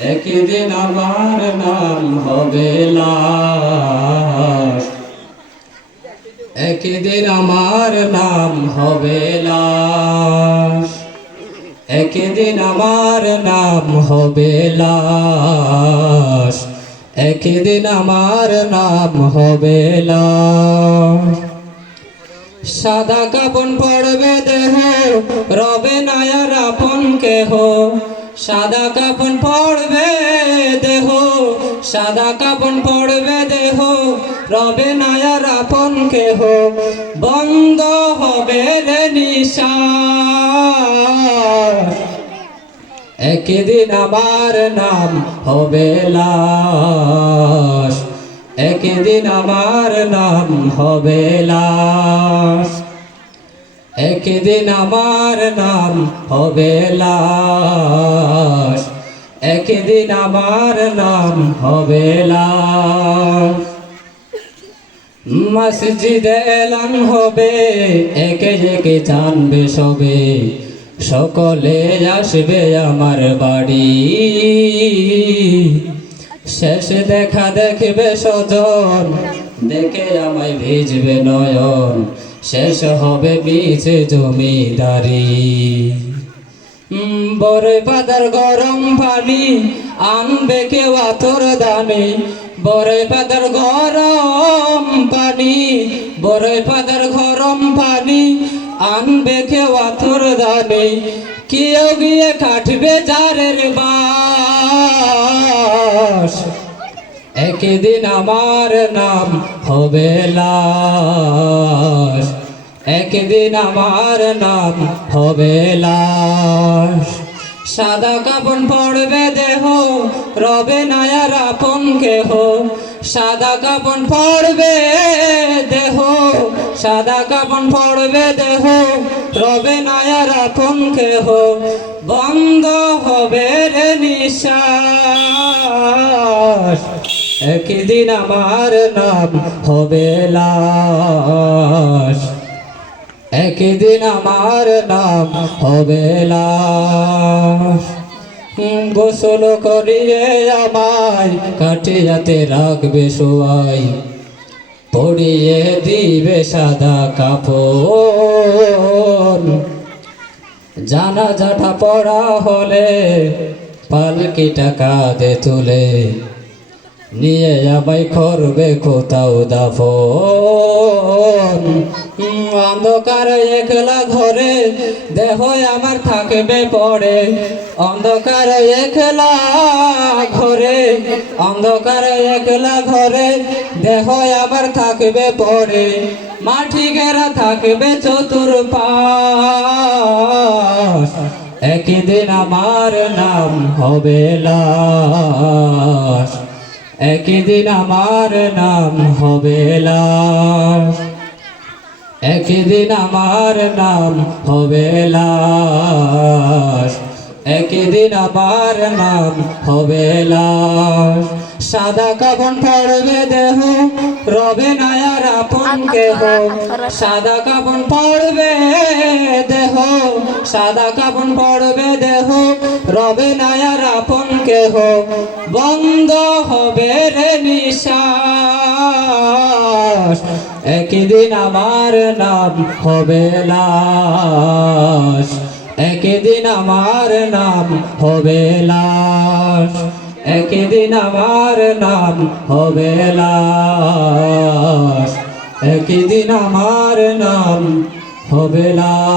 একদিন আমার নাম হবে লাশ। একদিন আমার নাম হবে লাশ। একদিন আমার নাম হবে লাশ। একদিন আমার নাম হবে লাশ। সাদা কাপন পড়বে দেহ, রবে নায়ার আপন কেহ। সাদা কাপন পড়বে দেহ, সাদা কাপন পড়বে দেহ, রবে নায়ার আপন কেহ। বন্ধ হবে রে একদিন আমার নাম হবে লাশ, একদিন আমার নাম হবে লাশ। একদিন আমার নাম হবে লাশ। একদিন আমার নাম হবে মসজিদে এলান হবে, একে একে জানবে সবে। সকলে আসবে আমার বাড়ি। শেষ দেখা দেখবে সজন দেখে আমায় ভিজবে নয়ন। শেষ হবে বীজে জমিদারি। বরে পাতার গরম পানি আনবে কেউ আতর দামি। বরে পাদার গরম পানি, বরে পাদার গরম পানি আনবে কেউ আতর দামি। কেউ গিয়ে কাটবে জারের বাস একদিন আমার নাম হবে লাশ। একদিন আমার নাম হবে লাশ। সাদা কাপন পড়বে দেহ, রবে নায়ার আপন কেহ। সাদা কাপন পড়বে দেহ, সাদা কাপন পড়বে দেহ, রবে নায়ার আপন কেহ। বন্ধ হবে রে একদিন আমার নাম হবে লাশ। একদিন আমার নাম হবে গোসল করিয়ে আমায় কাটিয়াতে রাখবে সবাই। পড়িয়ে দিবে সাদা কাপড়। জানা জাটা পড়া হলে পালকি টাকা দে তুলে নিয়ে আমায় করবে কোথাও দাফন। অন্ধকার একলা ঘরে দেহ আমার থাকবে পড়ে অন্ধকার একলা ঘরে, অন্ধকার একলা ঘরে দেহ আমার থাকবে পড়ে মাটি গেরা থাকবে চতুর পাশ একদিন আমার নাম হবে লাশ। একদিন আমার নাম হবে লাশ। একদিন আমার নাম হবে লাশ। একদিন আমার নাম হবে লাশ। সাদা কাপন পড়বে দেহ রবে নায়ার আপন কেহ। সাদা কাপন পড়বে দেহ সাদা কাপন পড়বে দেহ রবে নায়ার আপন কেহ, বন্ধ হবে রে নিশ্বাস। একদিন আমার নাম হবে লাশ। একদিন আমার নাম হবে লাশ। একদিন আমার নাম হবে লাশ। একদিন আমার নাম হবে লাশ।